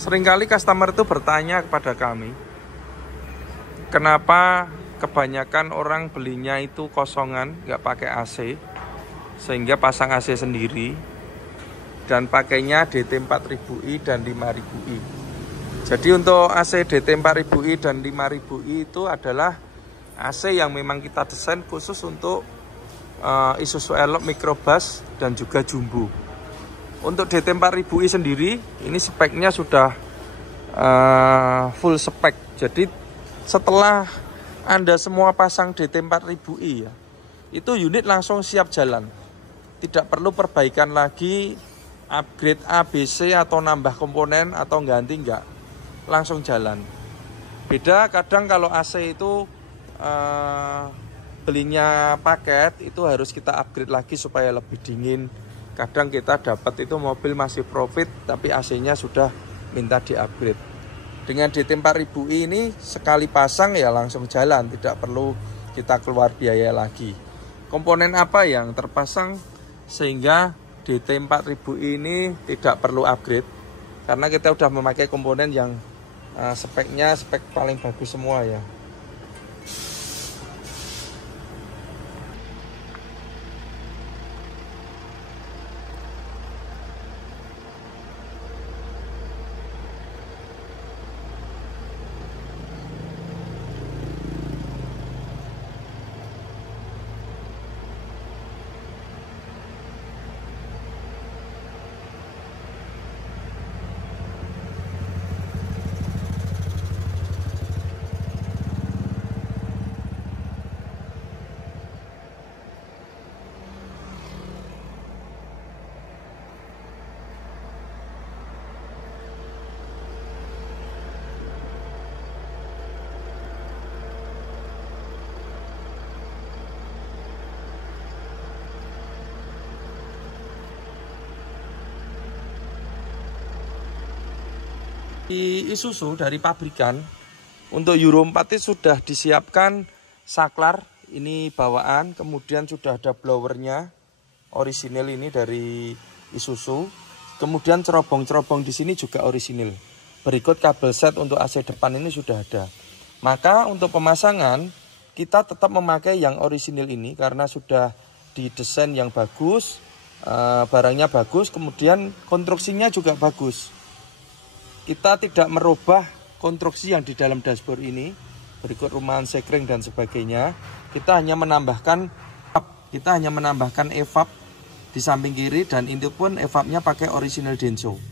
Seringkali customer itu bertanya kepada kami, kenapa kebanyakan orang belinya itu kosongan, nggak pakai AC, sehingga pasang AC sendiri dan pakainya DT 4000i dan 5000i. Jadi untuk AC DT 4000i dan 5000i itu adalah AC yang memang kita desain khusus untuk Isuzu Elop Microbus dan juga Jumbo. Untuk DT 4000i sendiri, ini speknya sudah full spek. Jadi setelah Anda semua pasang DT 4000i ya, itu unit langsung siap jalan. Tidak perlu perbaikan lagi, upgrade ABC atau nambah komponen atau ganti, enggak. Langsung jalan. Beda kadang kalau AC itu belinya paket, itu harus kita upgrade lagi supaya lebih dingin. Kadang kita dapat itu mobil masih profit tapi AC-nya sudah minta di-upgrade. Dengan DT 4000i ini sekali pasang ya langsung jalan, tidak perlu kita keluar biaya lagi. Komponen apa yang terpasang sehingga DT 4000i ini tidak perlu upgrade? Karena kita sudah memakai komponen yang speknya spek paling bagus semua ya. Di Isuzu dari pabrikan untuk Euro 4 itu sudah disiapkan saklar ini bawaan, kemudian sudah ada blowernya orisinil ini dari Isuzu, kemudian cerobong-cerobong di sini juga orisinil. Berikut kabel set untuk AC depan ini sudah ada. Maka untuk pemasangan kita tetap memakai yang orisinil ini karena sudah didesain yang bagus, barangnya bagus, kemudian konstruksinya juga bagus. Kita tidak merubah konstruksi yang di dalam dashboard ini, berikut rumahan sekring dan sebagainya. Kita hanya menambahkan evap di samping kiri dan itu pun evapnya pakai original Denso.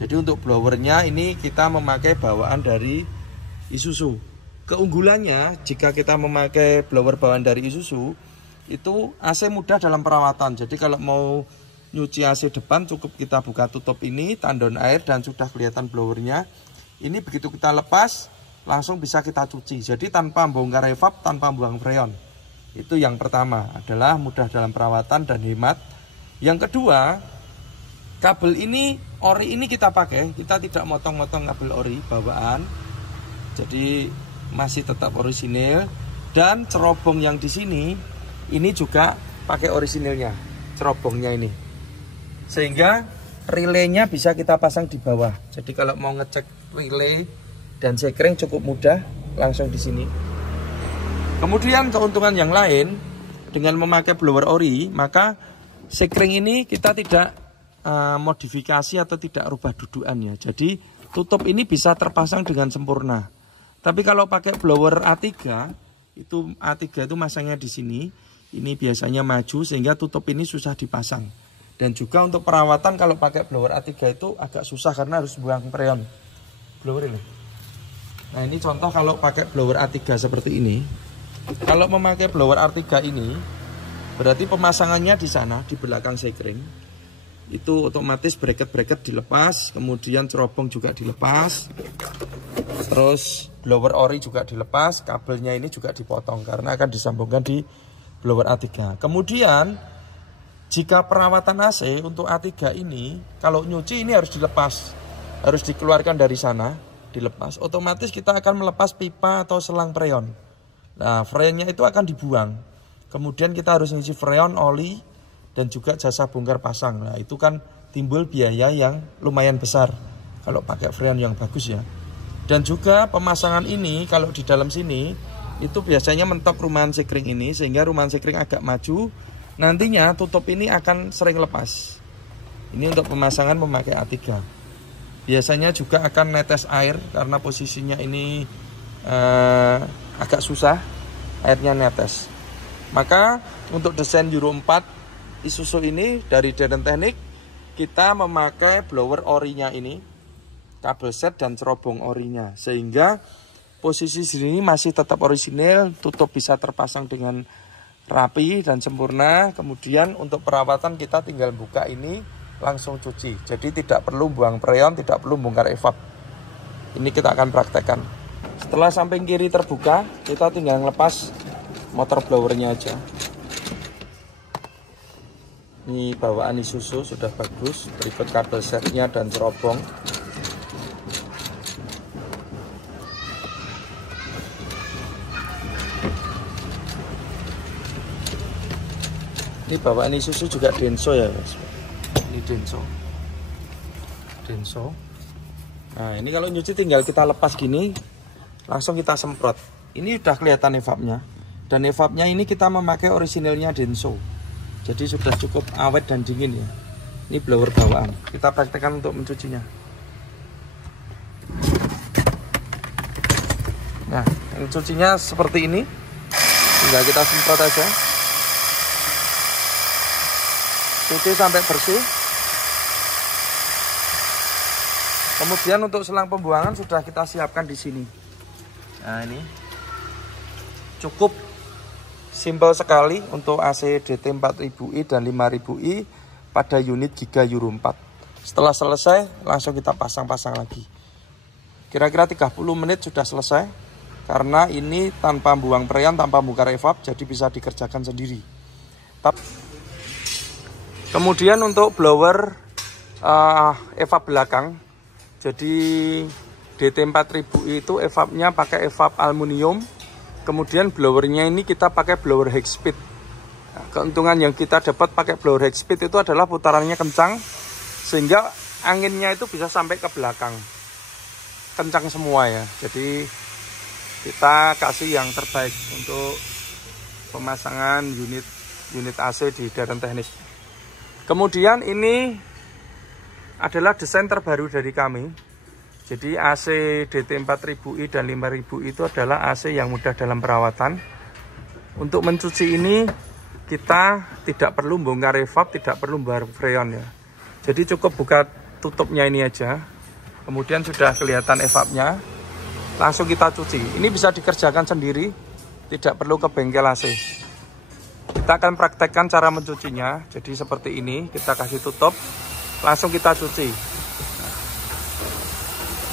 Jadi untuk blowernya ini kita memakai bawaan dari Isuzu. Keunggulannya jika kita memakai blower bawaan dari Isuzu itu AC mudah dalam perawatan. Jadi kalau mau nyuci AC depan cukup kita buka tutup ini, tandon air dan sudah kelihatan blowernya. Ini begitu kita lepas langsung bisa kita cuci. Jadi tanpa bongkar evap, tanpa buang freon. Itu yang pertama adalah mudah dalam perawatan dan hemat. Yang kedua, kabel ini ori ini kita pakai, kita tidak motong-motong kabel ori bawaan. Jadi masih tetap orisinil dan cerobong yang di sini ini juga pakai orisinilnya, cerobongnya ini. Sehingga relaynya bisa kita pasang di bawah. Jadi kalau mau ngecek relay dan sekring cukup mudah langsung di sini. Kemudian keuntungan yang lain dengan memakai blower ori, maka sekring ini kita tidak modifikasi atau tidak rubah dudukannya. Jadi tutup ini bisa terpasang dengan sempurna. Tapi kalau pakai blower A3 itu masangnya di sini. Ini biasanya maju sehingga tutup ini susah dipasang. Dan juga untuk perawatan kalau pakai blower A3 itu agak susah karena harus buang freon. Blower ini. Nah ini contoh kalau pakai blower A3 seperti ini. Kalau memakai blower A3 ini berarti pemasangannya di sana di belakang sekring. Itu otomatis bracket dilepas, kemudian cerobong juga dilepas. Terus blower ori juga dilepas, kabelnya ini juga dipotong karena akan disambungkan di blower A3. Kemudian jika perawatan AC untuk A3 ini, kalau nyuci ini harus dilepas. Harus dikeluarkan dari sana, dilepas. Otomatis kita akan melepas pipa atau selang freon. Nah, freonnya itu akan dibuang. Kemudian kita harus ngisi freon, oli, dan juga jasa bongkar pasang. Nah, itu kan timbul biaya yang lumayan besar. kalau pakai freon yang bagus ya. Dan juga pemasangan ini kalau di dalam sini itu biasanya mentok rumahan sekring ini, sehingga rumahan sekring agak maju. Nantinya tutup ini akan sering lepas. Ini untuk pemasangan memakai A3. Biasanya juga akan netes air karena posisinya ini agak susah airnya netes. Maka untuk desain Euro 4 Isuzu ini dari Daren Teknik, kita memakai blower orinya ini, kabel set dan cerobong orinya, sehingga posisi sini masih tetap orisinil, tutup bisa terpasang dengan rapi dan sempurna. Kemudian untuk perawatan kita tinggal buka ini langsung cuci, jadi tidak perlu buang freon, tidak perlu bongkar evap. Ini kita akan praktekkan. Setelah samping kiri terbuka, kita tinggal ngelepas motor blowernya aja. Ini bawaan Isuzu sudah bagus, berikut kabel setnya dan cerobong. Ini bawaan Isuzu juga Denso ya guys. Ini Denso. Nah ini kalau nyuci tinggal kita lepas gini, langsung kita semprot. Ini udah kelihatan evapnya. Dan evapnya ini kita memakai orisinilnya Denso. Jadi sudah cukup awet dan dingin ya. Ini blower bawaan. Kita praktekkan untuk mencucinya. Nah, mencucinya seperti ini. Tinggal kita semprot aja. Cuci sampai bersih. Kemudian untuk selang pembuangan sudah kita siapkan di sini. Nah, ini cukup simpel sekali untuk AC DT 4000i dan 5000i pada unit Giga Euro 4. Setelah selesai, langsung kita pasang-pasang lagi. Kira-kira 30 menit sudah selesai. Karena ini tanpa buang freon, tanpa bongkar evap, jadi bisa dikerjakan sendiri. Kemudian untuk blower evap belakang, jadi DT 4000 itu evapnya pakai evap aluminium. Kemudian blowernya ini kita pakai blower high speed. Nah, keuntungan yang kita dapat pakai blower high speed itu adalah putarannya kencang, sehingga anginnya itu bisa sampai ke belakang. Kencang semua ya. Jadi kita kasih yang terbaik untuk pemasangan unit AC di Daren Teknik. Kemudian ini adalah desain terbaru dari kami. Jadi AC DT 4000i dan 5000i itu adalah AC yang mudah dalam perawatan. Untuk mencuci ini kita tidak perlu bongkar evap, tidak perlu bongkar freon ya. Jadi cukup buka tutupnya ini aja. Kemudian sudah kelihatan evapnya. Langsung kita cuci. Ini bisa dikerjakan sendiri, tidak perlu ke bengkel AC. Kita akan praktekkan cara mencucinya. Jadi seperti ini, kita kasih tutup, langsung kita cuci.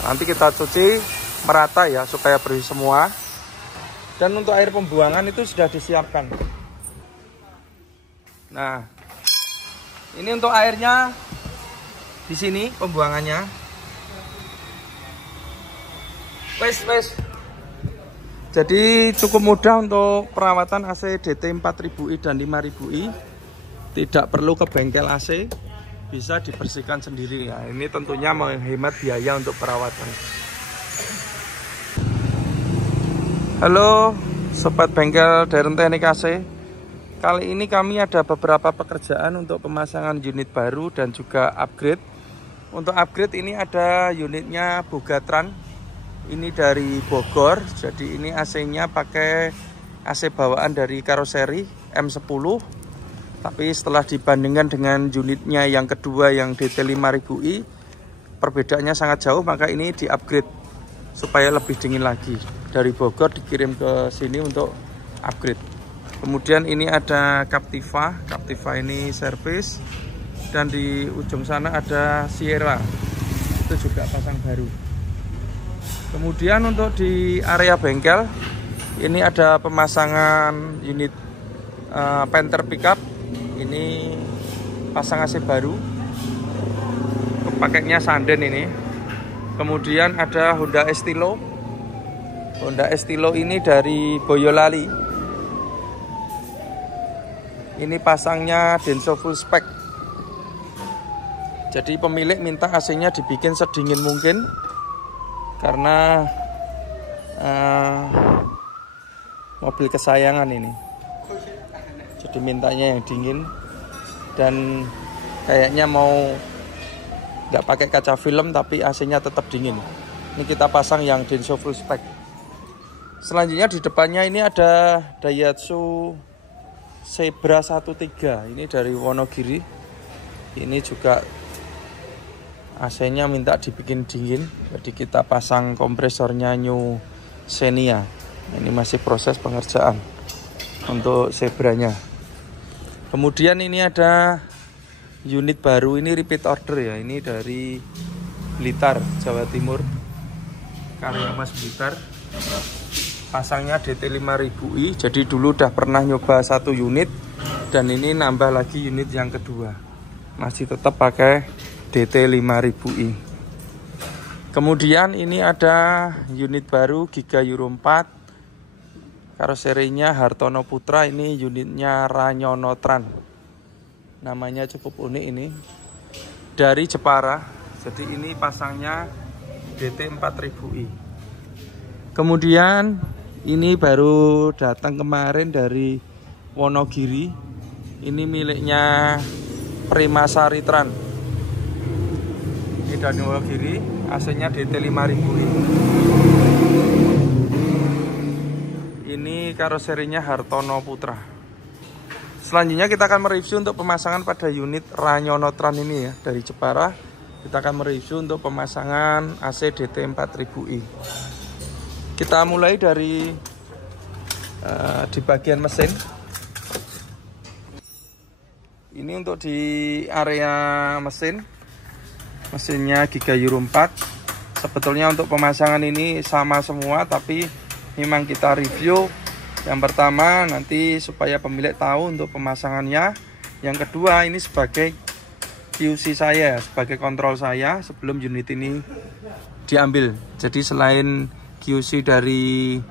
Nanti kita cuci merata ya, supaya bersih semua. Dan untuk air pembuangan itu sudah disiapkan. Nah, ini untuk airnya di sini pembuangannya. Wes. Jadi cukup mudah untuk perawatan AC DT 4000i dan 5000i. Tidak perlu ke bengkel AC, bisa dibersihkan sendiri ya. Ini tentunya menghemat biaya untuk perawatan. Halo sobat bengkel Daren Teknik AC. Kali ini kami ada beberapa pekerjaan untuk pemasangan unit baru dan juga upgrade. Untuk upgrade ini ada unitnya Bogatran. Ini dari Bogor, jadi ini AC-nya pakai AC bawaan dari karoseri M10. Tapi setelah dibandingkan dengan unitnya yang kedua yang DT 5000i, perbedaannya sangat jauh, maka ini di-upgrade supaya lebih dingin lagi. Dari Bogor dikirim ke sini untuk upgrade. Kemudian ini ada Captiva ini servis, dan di ujung sana ada Sierra, itu juga pasang baru. Kemudian untuk di area bengkel ini ada pemasangan unit Panther pickup. Ini pasang AC baru, pakainya Sanden ini. Kemudian ada Honda Estilo ini dari Boyolali. Ini pasangnya Denso full spec. Jadi pemilik minta AC-nya dibikin sedingin mungkin karena mobil kesayangan ini. Jadi mintanya yang dingin dan kayaknya mau nggak pakai kaca film tapi AC-nya tetap dingin. Ini kita pasang yang Denso full spec. Selanjutnya di depannya ini ada Daihatsu Zebra 13. Ini dari Wonogiri. Ini juga AC-nya minta dibikin dingin, jadi kita pasang kompresornya New Xenia. Ini masih proses pengerjaan untuk Zebranya. Kemudian ini ada unit baru, ini repeat order ya. Ini dari Blitar, Jawa Timur, karya Mas Blitar. Pasangnya DT 5000i. Jadi dulu udah pernah nyoba 1 unit dan ini nambah lagi unit yang kedua. Masih tetap pakai DT 5000i. Kemudian ini ada unit baru Giga Euro 4. Karoserinya Hartono Putra. Ini unitnya Ranyonotran. Namanya cukup unik ini. Dari Jepara. Jadi ini pasangnya DT 4000i. Kemudian ini baru datang kemarin dari Wonogiri. Ini miliknya Prima Saritran. Dari Wonogiri, AC-nya DT 5000i. Ini karoserinya Hartono Putra. Selanjutnya kita akan mereview untuk pemasangan pada unit Ranyonotran ini ya, dari Jepara. Kita akan mereview untuk pemasangan AC DT 4000i. Kita mulai dari di bagian mesin. Ini untuk di area mesinnya Giga Euro 4. Sebetulnya untuk pemasangan ini sama semua, tapi memang kita review yang pertama nanti supaya pemilik tahu untuk pemasangannya. Yang kedua ini sebagai QC saya, sebagai kontrol saya sebelum unit ini diambil. Jadi selain QC dari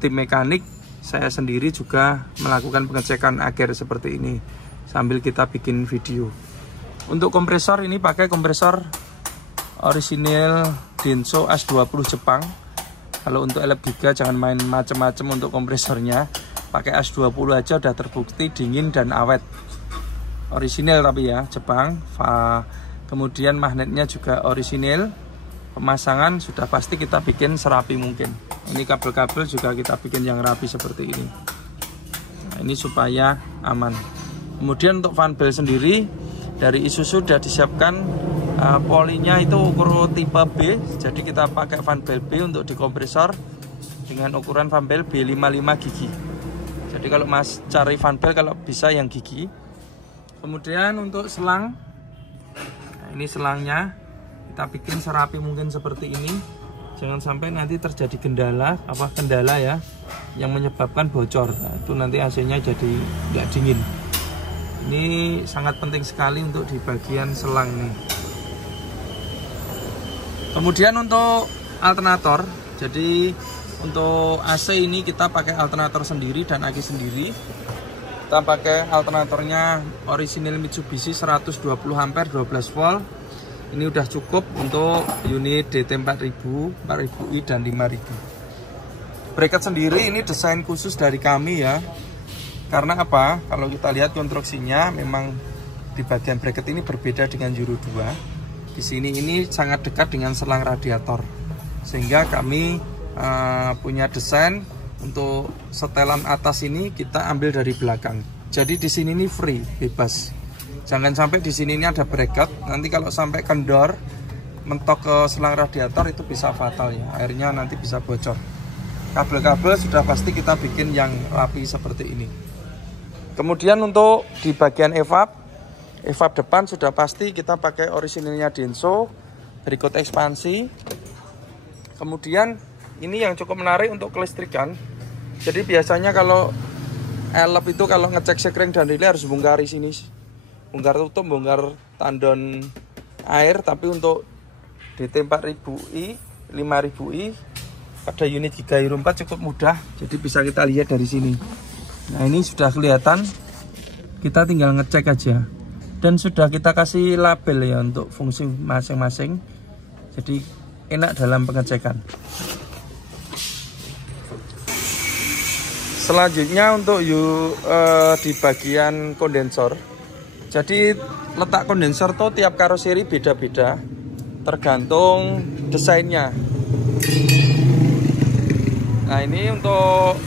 tim mekanik, saya sendiri juga melakukan pengecekan akhir seperti ini sambil kita bikin video. Untuk kompresor ini pakai kompresor orisinil Denso S20 Jepang. Kalau untuk elep giga jangan main macem-macem untuk kompresornya. Pakai S20 aja udah terbukti dingin dan awet. Orisinil tapi ya, Jepang. Kemudian magnetnya juga orisinil. Pemasangan sudah pasti kita bikin serapi mungkin. Ini kabel-kabel juga kita bikin yang rapi seperti ini. Nah, ini supaya aman. Kemudian untuk fan belt sendiri dari Isuzu sudah disiapkan polinya itu ukur tipe B. Jadi kita pakai fan belt B untuk dikompresor dengan ukuran fan belt B55 gigi. Jadi kalau Mas cari fan belt kalau bisa yang gigi. Kemudian untuk selang, nah ini selangnya kita bikin serapi mungkin seperti ini. Jangan sampai nanti terjadi kendala ya yang menyebabkan bocor. Nah, itu nanti AC-nya jadi nggak dingin. Ini sangat penting sekali untuk di bagian selang nih. Kemudian untuk alternator, jadi untuk AC ini kita pakai alternator sendiri dan aki sendiri. Kita pakai alternatornya orisinil Mitsubishi 120 ampere 12 volt. Ini udah cukup untuk unit DT 4000, 4000i dan 5000. Bracket sendiri ini desain khusus dari kami ya. Karena apa? Kalau kita lihat konstruksinya memang di bagian bracket ini berbeda dengan Euro 2. Di sini ini sangat dekat dengan selang radiator. Sehingga kami punya desain untuk setelan atas ini kita ambil dari belakang. Jadi di sini ini free, bebas. Jangan sampai di sini ini ada bracket. Nanti kalau sampai kendor mentok ke selang radiator itu bisa fatal ya. Airnya nanti bisa bocor. Kabel-kabel sudah pasti kita bikin yang rapi seperti ini. Kemudian untuk di bagian evap depan sudah pasti kita pakai orisinilnya Denso, berikut ekspansi. Kemudian ini yang cukup menarik untuk kelistrikan. Jadi biasanya kalau elep itu kalau ngecek sekring dan relay harus bongkar sini, bongkar tutup, bongkar tandon air. Tapi untuk DT 4000i, 5000i pada unit Giga Euro 4 cukup mudah. Jadi bisa kita lihat dari sini. Nah ini sudah kelihatan, kita tinggal ngecek aja Dan sudah kita kasih label ya untuk fungsi masing-masing. Jadi enak dalam pengecekan. Selanjutnya untuk di bagian kondensor. Jadi letak kondensor tuh tiap karoseri beda-beda, tergantung desainnya. Nah ini untuk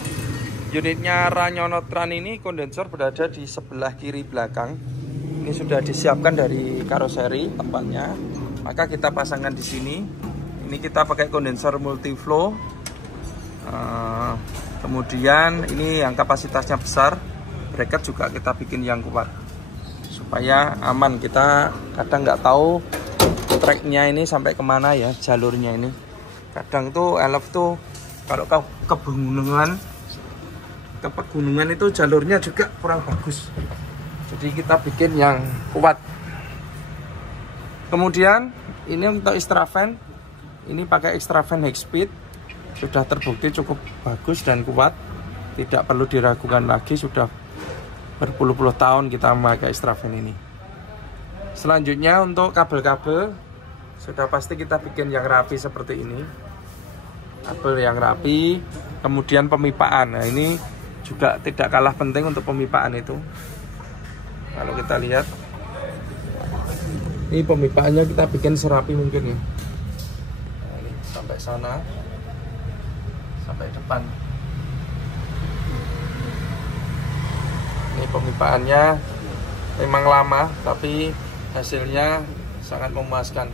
unitnya Ranyonotran ini kondensor berada di sebelah kiri belakang. Ini sudah disiapkan dari karoseri tempatnya. Maka kita pasangkan di sini. Ini kita pakai kondensor multiflow. Kemudian ini yang kapasitasnya besar. Bracket juga kita bikin yang kuat supaya aman. Kita kadang nggak tahu tracknya ini sampai kemana ya, jalurnya ini. Kadang tuh elf tuh kalau ke pegunungan itu jalurnya juga kurang bagus. Jadi kita bikin yang kuat. Kemudian ini untuk extravan, ini pakai extravan high speed, sudah terbukti cukup bagus dan kuat, tidak perlu diragukan lagi. Sudah berpuluh-puluh tahun kita memakai extravan ini. Selanjutnya untuk kabel-kabel, sudah pasti kita bikin yang rapi seperti ini, kabel yang rapi. Kemudian pemipaan, nah ini juga tidak kalah penting untuk pemipaan itu. Kalau kita lihat, ini pemipaannya kita bikin serapi mungkin ya. Nah, ini sampai sana, sampai depan. Ini pemipaannya memang lama, tapi hasilnya sangat memuaskan.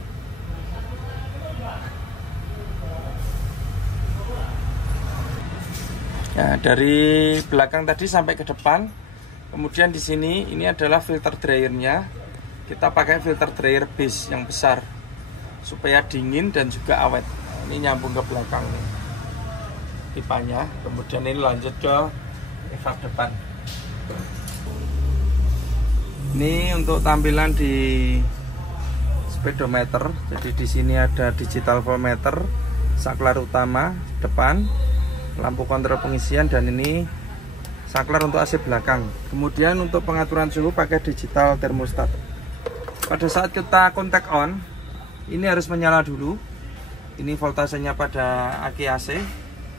Nah, dari belakang tadi sampai ke depan. Kemudian di sini ini adalah filter dryernya. Kita pakai filter dryer base yang besar supaya dingin dan juga awet. Ini nyambung ke belakang nih pipanya. Kemudian ini lanjut ke evap depan. Ini untuk tampilan di speedometer. Jadi di sini ada digital voltmeter, saklar utama depan, lampu kontrol pengisian, dan ini saklar untuk AC belakang. Kemudian untuk pengaturan suhu pakai digital thermostat. Pada saat kita kontak on, ini harus menyala dulu. Ini voltasenya pada aki AC.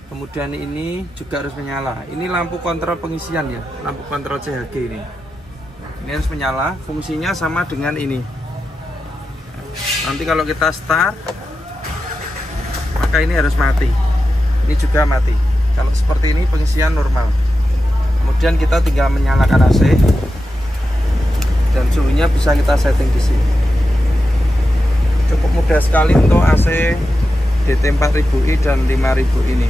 Kemudian ini juga harus menyala. Ini lampu kontrol pengisian ya, lampu kontrol CHG ini. Ini harus menyala. Fungsinya sama dengan ini. Nanti kalau kita start, maka ini harus mati. Ini juga mati. Kalau seperti ini pengisian normal. Kemudian kita tinggal menyalakan AC dan suhunya bisa kita setting di sini. Cukup mudah sekali untuk AC DT 4000i dan 5000 ini.